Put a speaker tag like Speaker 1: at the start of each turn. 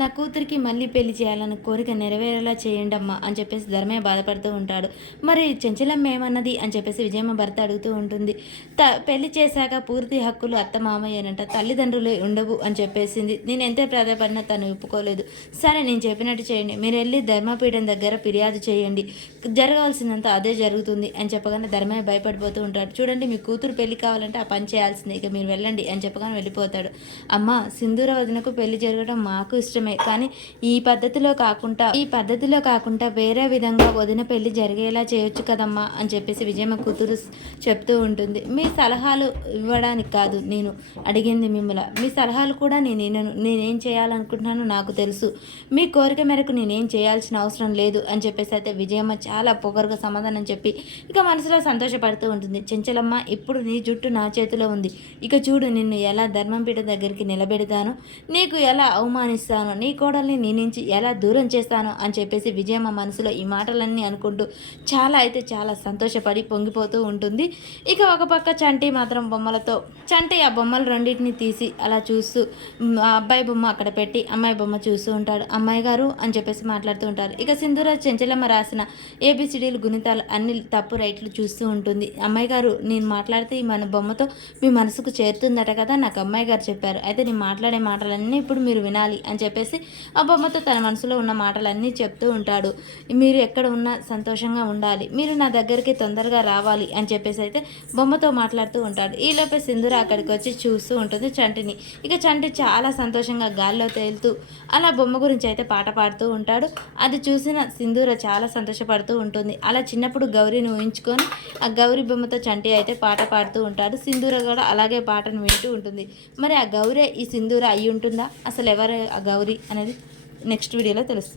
Speaker 1: నా కూతురికి మళ్ళీ పెళ్ళి చేయాలని కోరిక నెరవేరేలా చేయండి అమ్మా అని చెప్పేసి ధర్మయ్య బాధపడుతూ ఉంటాడు. మరి చెంచలమ్మ ఏమన్నది అని చెప్పేసి విజయమ్మ భర్త అడుగుతూ ఉంటుంది. త పెళ్ళి చేశాక పూర్తి హక్కులు అత్త మామయ్యనంట తల్లిదండ్రులు ఉండవు అని చెప్పేసింది. నేను ఎంత ప్రాధాపడినా తను ఒప్పుకోలేదు. సరే నేను చెప్పినట్టు చేయండి. మీరు వెళ్ళి ధర్మపీఠం దగ్గర ఫిర్యాదు చేయండి. జరగాల్సిందంతా అదే జరుగుతుంది అని చెప్పగానే ధర్మయ్య భయపడిపోతూ ఉంటాడు. చూడండి మీ కూతురు పెళ్ళి కావాలంటే ఆ పని చేయాల్సిందే. ఇక మీరు వెళ్ళండి అని చెప్పగానే వెళ్ళిపోతాడు. అమ్మ సింధూర వదినకు పెళ్ళి జరగడం మాకు ఇష్టం ఇష్టమే కానీ ఈ పద్ధతిలో కాకుండా ఈ పద్ధతిలో కాకుండా వేరే విధంగా వదిన పెళ్ళి జరిగేలా చేయొచ్చు కదమ్మా అని చెప్పేసి విజయమ్మ కూతురు చెప్తూ ఉంటుంది. మీ సలహాలు ఇవ్వడానికి కాదు నేను అడిగింది మిమ్మల్ని మీ సలహాలు కూడా నేను వినను నేనేం చేయాలనుకుంటున్నానో నాకు తెలుసు. మీ కోరిక మేరకు నేనేం చేయాల్సిన అవసరం లేదు అని చెప్పేసి అయితే విజయమ్మ చాలా పొగరుగా సమాధానం చెప్పి ఇక మనసులో సంతోషపడుతూ ఉంటుంది. చెంచలమ్మ ఇప్పుడు నీ జుట్టు నా చేతిలో ఉంది. ఇక చూడు నిన్ను ఎలా ధర్మంపీఠ దగ్గరికి నిలబెడతాను. నీకు ఎలా అవమానిస్తాను నీ కోడల్ని నీ నుంచి ఎలా దూరం చేస్తాను అని చెప్పేసి విజయమ్మ మనసులో ఈ మాటలన్నీ అనుకుంటూ చాలా అయితే చాలా సంతోషపడి పొంగిపోతూ ఉంటుంది. ఇక ఒక పక్క చంటి మాత్రం బొమ్మలతో చంటి ఆ బొమ్మలు రెండింటిని తీసి అలా చూస్తూ అబ్బాయి బొమ్మ అక్కడ పెట్టి అమ్మాయి బొమ్మ చూస్తూ ఉంటాడు. అమ్మాయి గారు అని చెప్పేసి మాట్లాడుతూ ఉంటారు. ఇక సింధూర చెంచలమ్మ రాసిన ఏబిసిడీలు గుణితాలు అన్ని తప్పు రైట్లు చూస్తూ ఉంటుంది. అమ్మాయి గారు నేను మాట్లాడితే ఈ మన బొమ్మతో మీ మనసుకు చేరుతుందట కదా నాకు అమ్మాయి గారు చెప్పారు. అయితే నేను మాట్లాడే మాటలన్నీ ఇప్పుడు మీరు వినాలి అని చెప్పి చెప్పేసి ఆ బొమ్మతో తన మనసులో ఉన్న మాటలన్నీ చెప్తూ ఉంటాడు. మీరు ఎక్కడ ఉన్నా సంతోషంగా ఉండాలి. మీరు నా దగ్గరికి తొందరగా రావాలి అని చెప్పేసి అయితే బొమ్మతో మాట్లాడుతూ ఉంటాడు. ఈలోపే సింధుర అక్కడికి వచ్చి చూస్తూ ఉంటుంది చంటిని. ఇక చంటి చాలా సంతోషంగా గాల్లో తేలుతూ అలా బొమ్మ గురించి అయితే పాట పాడుతూ ఉంటాడు. అది చూసిన సింధూర చాలా సంతోషపడుతూ ఉంటుంది. అలా చిన్నప్పుడు గౌరీని ఊహించుకొని ఆ గౌరీ బొమ్మతో చంటి అయితే పాట పాడుతూ ఉంటాడు. సింధూర కూడా అలాగే పాటను వింటూ ఉంటుంది. మరి ఆ గౌరే ఈ సింధూర అయి ఉంటుందా అసలు ఎవరు ఆ గౌరీ? అనేది నెక్స్ట్ వీడియోలో తెలుస్తుంది.